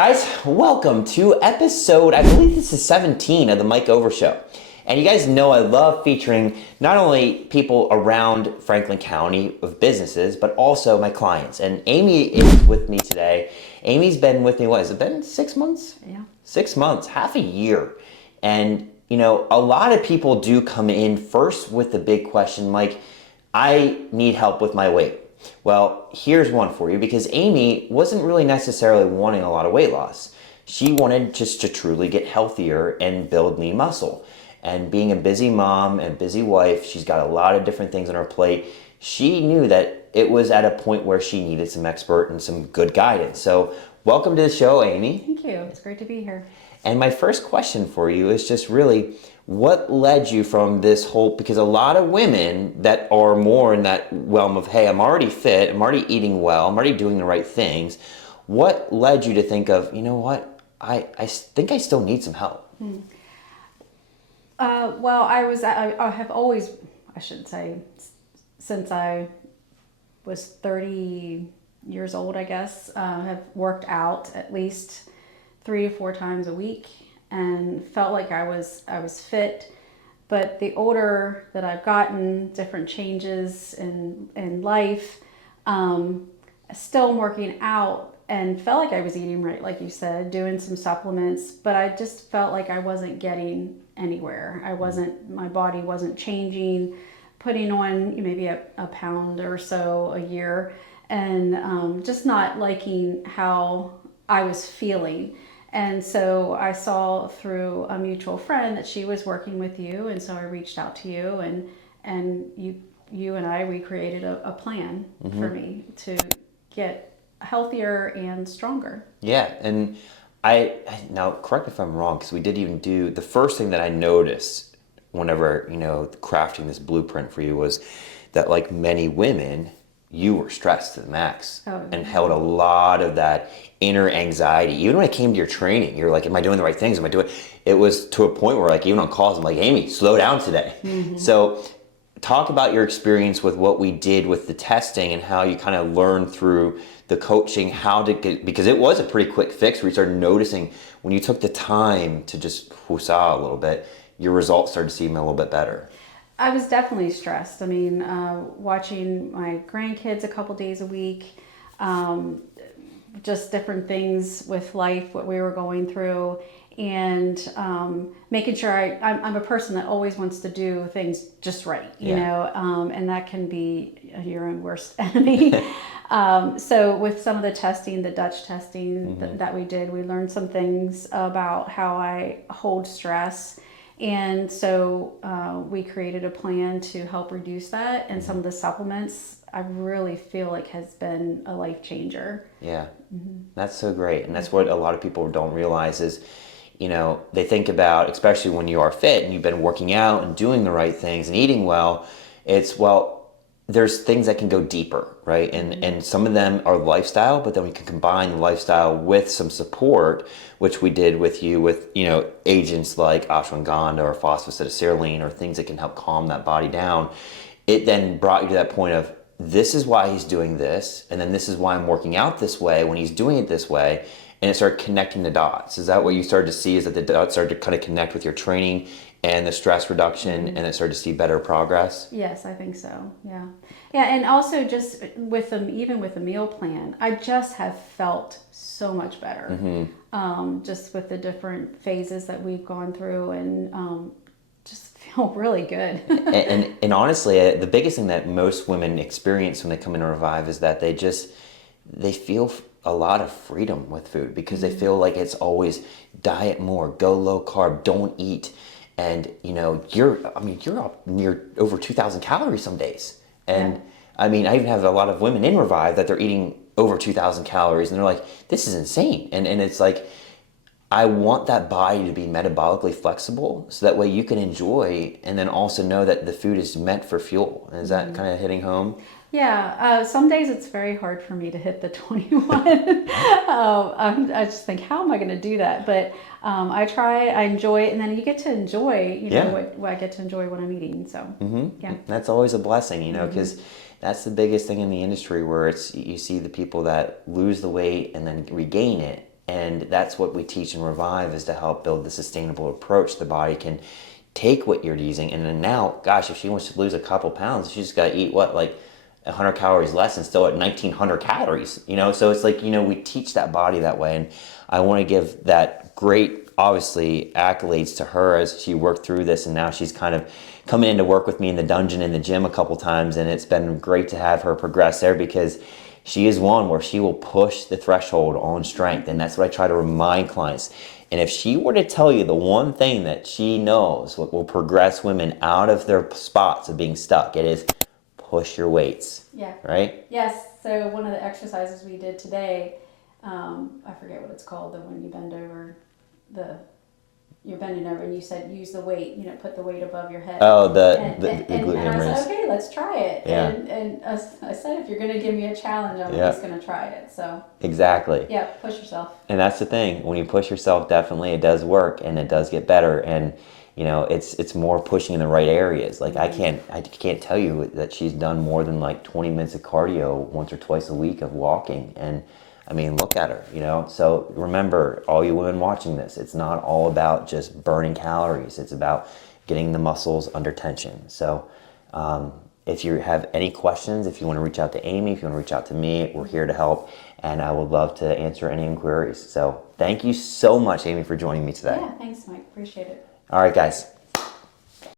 guys, welcome to episode, I believe this is 17 of the Mike Over Show. And you guys know I love featuring not only people around Franklin County of businesses, but also my clients. And Amy is with me today. Amy's been with me, what has it been, 6 months? Yeah. 6 months, half a year. And, you know, a lot of people do come in first with the big question, Mike, I need help with my weight. Well, here's one for you, because Amy wasn't really necessarily wanting a lot of weight loss. She wanted just to truly get healthier and build lean muscle. And being a busy mom and busy wife, she's got a lot of different things on her plate. She knew that it was at a point where she needed some expert and some good guidance. So welcome to the show, Amy. Thank you. It's great to be here. And my first question for you is just really, what led you from this whole, because a lot of women that are more in that realm of, hey, I'm already fit, I'm already eating well, I'm already doing the right things. What led you to think of, you know what, I think I still need some help? Well, I have always, I should say, since I was 30 years old, I guess, have worked out at least 3 to 4 times a week and felt like I was fit. But the older that I've gotten, different changes in life, still working out and felt like I was eating right, like you said, doing some supplements, but I just felt like I wasn't getting anywhere. My body wasn't changing, putting on maybe a pound or so a year, and just not liking how I was feeling. And so I saw through a mutual friend that she was working with you, and so I reached out to you, and you and I, we created a plan for me to get healthier and stronger. Yeah, and I now correct if I'm wrong, because we did even do, the first thing that I noticed whenever, crafting this blueprint for you was that, like many women, you were stressed to the max and held a lot of that inner anxiety. Even when it came to your training, you're like, am I doing the right things? Am I doing it? Was to a point where, like, even on calls, I'm like, Amy, slow down today. So talk about your experience with what we did with the testing and how you kind of learned through the coaching how to get, because it was a pretty quick fix where you started noticing when you took the time to just woosah a little bit, your results started to seem a little bit better. I was definitely stressed. I mean, watching my grandkids a couple days a week, just different things with life, what we were going through, and making sure I'm a person that always wants to do things just right, you know, and that can be your own worst enemy. So with some of the testing, the Dutch testing that we did, we learned some things about how I hold stress. And so we created a plan to help reduce that. And some of the supplements, I really feel like has been a life changer. Yeah, that's so great. And that's what a lot of people don't realize is, they think about, especially when you are fit and you've been working out and doing the right things and eating well, there's things that can go deeper, right? And some of them are lifestyle, but then we can combine the lifestyle with some support, which we did with you with, agents like ashwagandha or phosphatidylserine or things that can help calm that body down. It then brought you to that point of, this is why he's doing this, and then this is why I'm working out this way when he's doing it this way, and it started connecting the dots. Is that what you started to see, is that the dots started to kind of connect with your training and the stress reduction, and it started to see better progress? Yes, I think so. Yeah, and also just even with the meal plan, I just have felt so much better. Just with the different phases that we've gone through, and just feel really good. and honestly, the biggest thing that most women experience when they come into Revive is that they feel a lot of freedom with food, because they feel like it's always diet more, go low carb, don't eat. And you're up near over 2,000 calories some days. And I even have a lot of women in Revive that they're eating over 2,000 calories, and they're like, this is insane. And it's like, I want that body to be metabolically flexible, so that way you can enjoy and then also know that the food is meant for fuel. Is that kind of hitting home? Yeah, some days it's very hard for me to hit the 21. I just think, how am I going to do that? But I try, I enjoy it, and then you get to enjoy, what I get to enjoy when I'm eating. So, yeah. That's always a blessing, because that's the biggest thing in the industry, where you see the people that lose the weight and then regain it, And that's what we teach in Revive, is to help build the sustainable approach. The body can take what you're using, and then now, gosh, if she wants to lose a couple pounds, she's got to eat what, like 100 calories less and still at 1900 calories, so it's like, we teach that body that way. And I want to give that great, obviously, accolades to her as she worked through this, and now she's kind of coming in to work with me in the dungeon in the gym a couple times, and it's been great to have her progress there, because she is one where she will push the threshold on strength. And that's what I try to remind clients. And if she were to tell you the one thing that she knows what will progress women out of their spots of being stuck, it is push your weights. Yeah. Right? Yes. So one of the exercises we did today, I forget what it's called, the when you bend over, you're bending over, and you said use the weight, put the weight above your head. Oh, the And glute I raise. said, okay, let's try it. Yeah. And I said, if you're going to give me a challenge, I'm at least going to try it. So exactly. yeah, push yourself. And that's the thing. When you push yourself, definitely it does work, and it does get better. And it's more pushing in the right areas. Like I can't tell you that she's done more than like 20 minutes of cardio once or twice a week of walking. And I mean, look at her, So remember, all you women watching this, it's not all about just burning calories. It's about getting the muscles under tension. So if you have any questions, if you want to reach out to Amy, if you want to reach out to me, we're here to help. And I would love to answer any inquiries. So thank you so much, Amy, for joining me today. Yeah, thanks, Mike. Appreciate it. All right, guys.